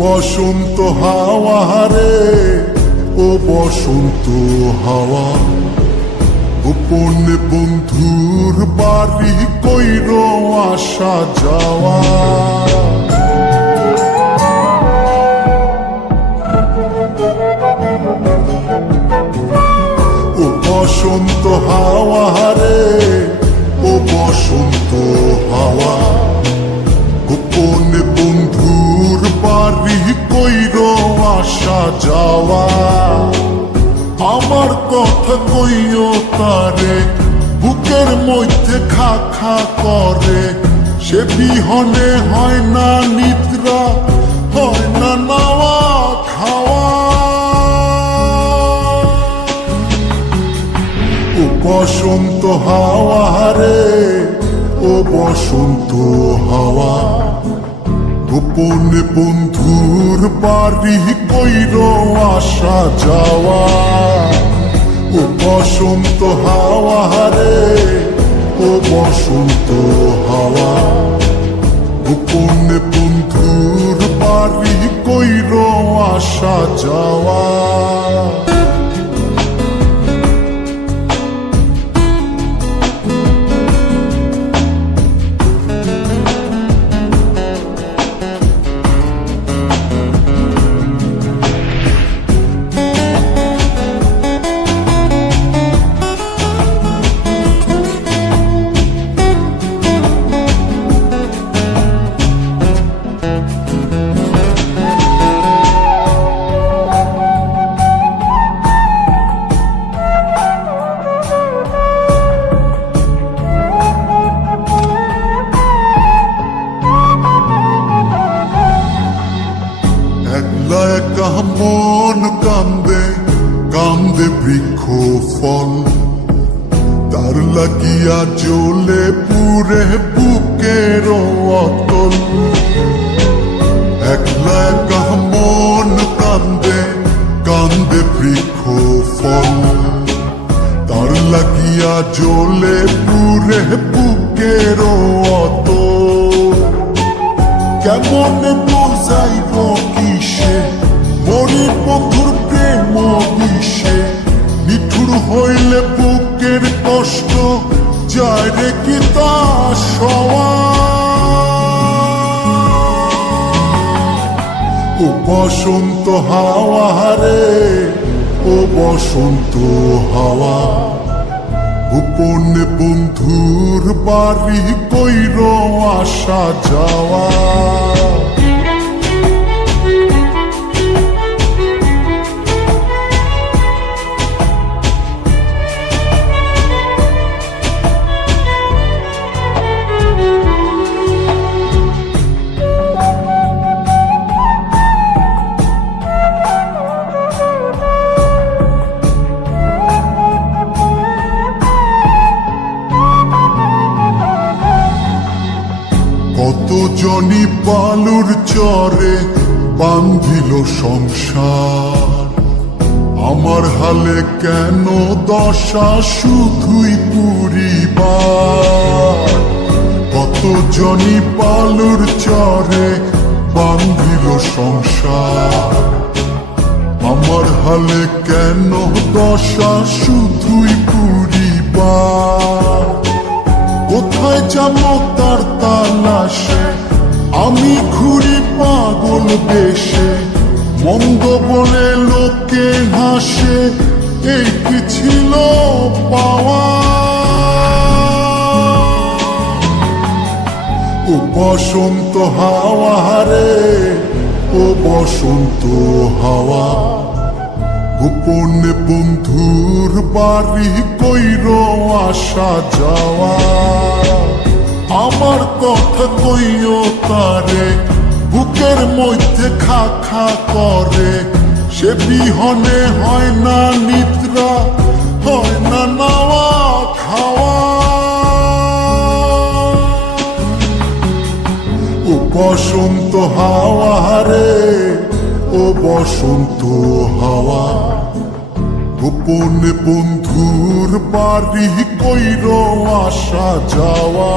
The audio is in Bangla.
বসন্ত হাওয়া রে, ও বসন্ত হাওয়া, গোপনে বন্ধুর বাড়ি কইর আসা যাওয়া। ও বসন্ত হাওয়া রে, ও বসন্ত হাওয়া, গোপনে বন্ধুর বাড়ি কইর আসা যাওয়া। আমার কথা কইও তারে, বুকের মধ্যে খা খা করে, সে বিহনে হয় না নিদ্রা, হয় না নাওয়া খাওয়া। ও বসন্ত হাওয়া রে, ও বসন্ত হাওয়া, গোপনে বন্ধুর বাড়ি কইর আসা যাওয়া। ও বসন্ত হাওয়া রে, ও বসন্ত হাওয়া, গোপনে বন্ধুর বাড়ি কইর আসা যাওয়া। একা মন কান্দে, কান্দে বৃক্ষ ফল, তার লাগিয়া জ্বলে পুরে বুকের অতল। একলা একা মন কান্দে, কান্দে বৃক্ষ ফল, তার লাগিয়া জ্বলে পুরে বুকের অতল। কেমন বুঝাইব কিসে মরির বন্ধুর প্রেম বিষে, নিঠুর হইলে বুকের কষ্ট যায় রে কি তা সওয়া। ও বসন্ত হাওয়া রে, ও বসন্ত হাওয়া, গোপনে বন্ধুর বাড়ি কইর আসা যাওয়া। কত জনি বালুর চরে বান্ধিল সংসার, আমার হালে কেন দশা শুধুই পুরিবার। কত জনি বালুর চরে বান্ধিল সংসার, আমার হালে কেন দশা শুধুই পুরিবার। কোথায় যাবো তার তালাশে, আমি ঘুরি পাগল বেশে, মন্দ বলে লোকে হাসে, এই কি ছিল পাওয়া। ও বসন্ত হাওয়া রে, ও বসন্ত হাওয়া, গোপনে বন্ধুর বাড়ি কইর আসা যাওয়া। আমার কথা কইও তারে, বুকের মধ্যে খা খা করে, সে বিহনে হয় না নিদ্রা, হয় না নাওয়া খাওয়া। ও বসন্ত হাওয়া রে, ও বসন্ত হাওয়া, গোপনে বন্ধুর বাড়ি কইর আসা যাওয়া।